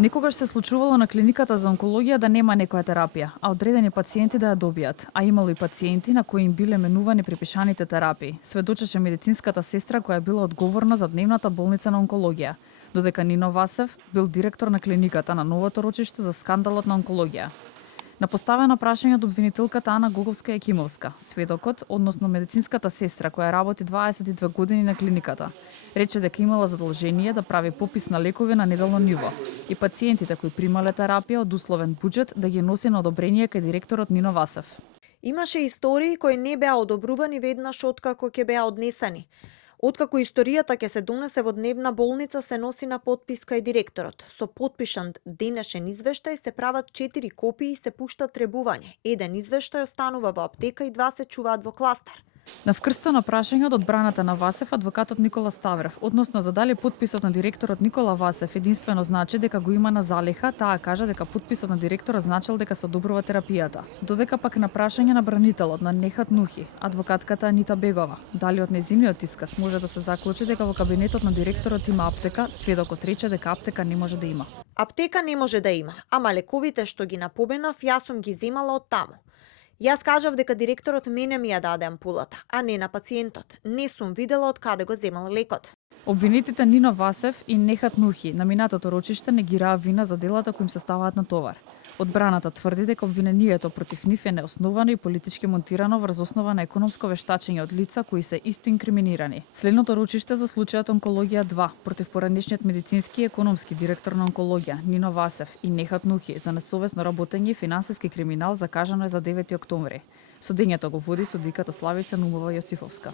Некогаш се случувало на клиниката за онкологија да нема некоја терапија, а одредени пациенти да ја добијат, а имало и пациенти на кои им биле менувани препишаните терапии, сведочеше медицинската сестра која била одговорна за дневната болница на онкологија, додека Нино Васев бил директор на клиниката на новото рочиште за скандалот на онкологија. На поставено прашање од обвинителката Ана Гоговска-Јакимовска, сведокот, односно медицинската сестра која работи 22 години на клиниката, рече дека имала задолжение да прави попис на лекови на неделно ниво и пациентите кои примале терапија од условен буџет да ги носи на одобрение кај директорот Нино Васев. Имаше истории кои не беа одобрувани веднаш откако ќе беа однесени. Откако историјата ќе се донесе во дневна болница, се носи на потпис кај директорот. Со потпишан денешен извештај се прават 4 копии и се пушта требување. Еден извештај останува во аптека и 2 се чуваат во кластер. На вкрстено прашање од одбраната на Васев, адвокатот Никола Ставрев, односно за дали потписот на директорот Никола Васев единствено значи дека го има на залиха, таа кажа дека потписот на директорот значел дека се одобрува терапијата. Додека пак на прашање на бранителот на Нехат Нухи, адвокатката Анита Бегова, дали од нејзиниот исказ може да се заклучи дека во кабинетот на директорот има аптека, сведокот рече дека аптека не може да има. Аптека не може да има, ама лековите што ги напоменав, јас сум ги земала од таму. Јас кажав дека директорот мене ми ја даде ампулата, а не на пациентот. Не сум видела од каде го земал лекот. Обвинетите Нино Васев и Нехат Нухи на минатото рочиште негираа вина за делата кои им се ставаат на товар. Одбраната тврди дека обвинението против нив е неосновано и политички монтирано врз основа на економско вештачење од лица кои се исто инкриминирани. Следното рочиште за случајот онкологија 2 против поранешниот медицински и економски директор на онкологија Нино Васев и Нехат Нухи за несовесно работење и финансиски криминал закажано е за 9 октомври. Судењето го води судиката Славица Нумова Јосифовска.